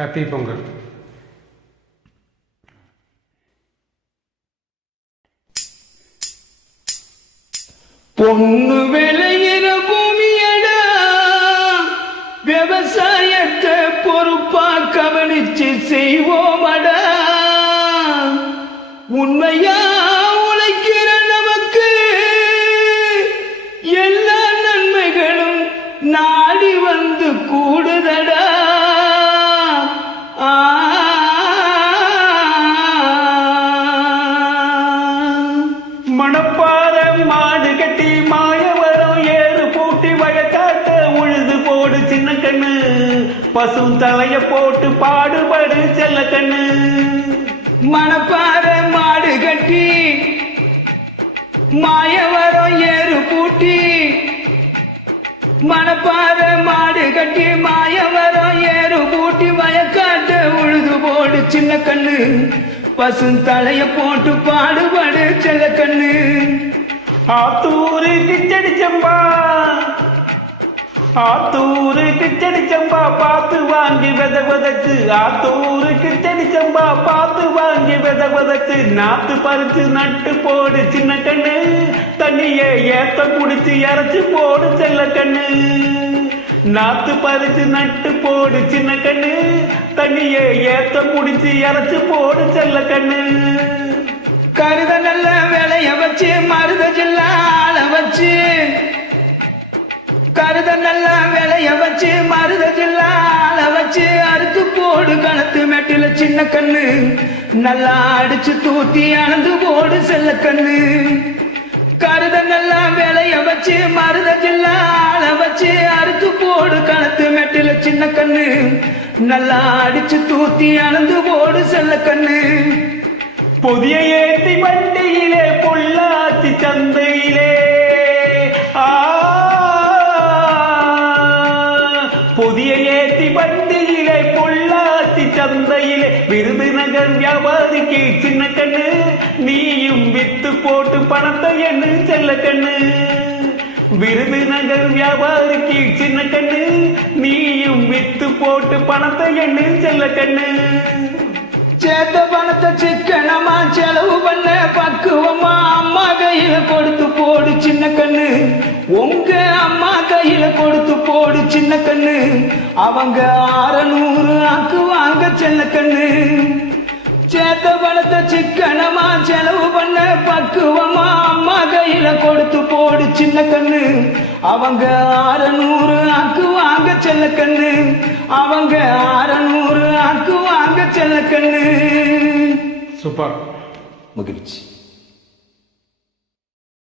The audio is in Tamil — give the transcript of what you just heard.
ஹாப்பி பொங்கல். பொண்ணு விளையிற பூமியடா, விவசாயத்தை பொறுப்பா கவனிச்சு செய்வோமடா. உண்மையா உழைக்கிற நமக்கு எல்லா நன்மைகளும் நாடி வந்து கூடுதடா. மணப்பாற மாடு கட்டி மாயவரம் ஏறு பூட்டி வயக்காட்ட உழுது போடு சின்ன கண்ணு, பசும் தலைய போட்டு பாடுபடு செல்ல கண்ணு. மணப்பாற மாடு கட்டி மாயவரம் ஏறு பூட்டி, மணப்பாற மாடு கட்டி மாயவரம் ஏறு பூட்டி வயக்காட்ட உழுது போடு சின்ன கண்ணு, பசும் தலைய போட்டு பாடுபடு செல்ல கண்ணு. ஆத்தூரு கிச்சடி சம்பா, ஆத்தூரு கிச்சடி சம்பா பார்த்து வாங்கி விதவதற்கு, ஆத்தூரு கிச்சடி சம்பா பார்த்து வாங்கி விதவதற்கு. நாத்து பறிச்சு நட்டு போடு சின்ன கண்ணு, தண்ணிய ஏத்த குடிச்சு இறச்சி போடு செல்ல கண்ணு. நாத்து பறிச்சு நட்டு போடு சின்ன கண்ணு, தண்ணிய ஏத்த குடிச்சு இறச்சி போடு செல்ல கண்ணு. கருத நல்ல வேலைய வச்சு மருத ஜில்லா ஆள வச்சு, கருத நல்ல வேலைய வச்சு மருத ஜில்லா ஆள வச்சு அறுத்து போடு கணத்து மெட்டில சின்ன கண்ணு, நல்லா அடிச்சு தூத்தி அணந்து போடு செல்ல கண்ணு. கருத நல்ல வேலைய வச்சு மருத ஜில்லா ஆள வச்சு அறுத்து போடு கணத்து மெட்டில சின்ன கண்ணு, நல்லா அடிச்சு தூத்தி அணந்து போடு செல்ல கண்ணு. புதிய ஏத்தி வண்டியிலே பொள்ளாச்சி சந்தையிலே, புதிய ஏத்தி வண்டியிலே பொள்ளாச்சி சந்தையிலே, விருதுநகர் வியாபாரிக்கு சின்ன கண்ணு, நீயும் வித்து போட்டு பணத்தை எண்ணு செல்ல கண்ணு. விருதுநகர் வியாபாரிக்கு சின்ன கண்ணு, நீயும் வித்து போட்டு பணத்தை எண்ணு செல்ல கண்ணு. சேத்த பணத்தை சிக்கனமா செலவு பண்ண பக்குவமா அம்மா கையில கொடுத்து போடு சின்ன கண்ணு, உங்க அம்மா கையில கொடுத்து போடு சின்ன கண்ணு. அவங்க 600 ஆக்குவாங்க செல்ல கண்ணு. சேத்த பணத்தை சிக்கனமா செலவு பண்ண பக்குவமா அம்மா கையில கொடுத்து போடு சின்ன கண்ணு. அவங்க 600 ஆக்குவாங்க செல்ல கண்ணு, அவங்க 600 ஆக்குவாங்க செல்ல கண்ணு. சூப்பர். மகிழ்ச்சி.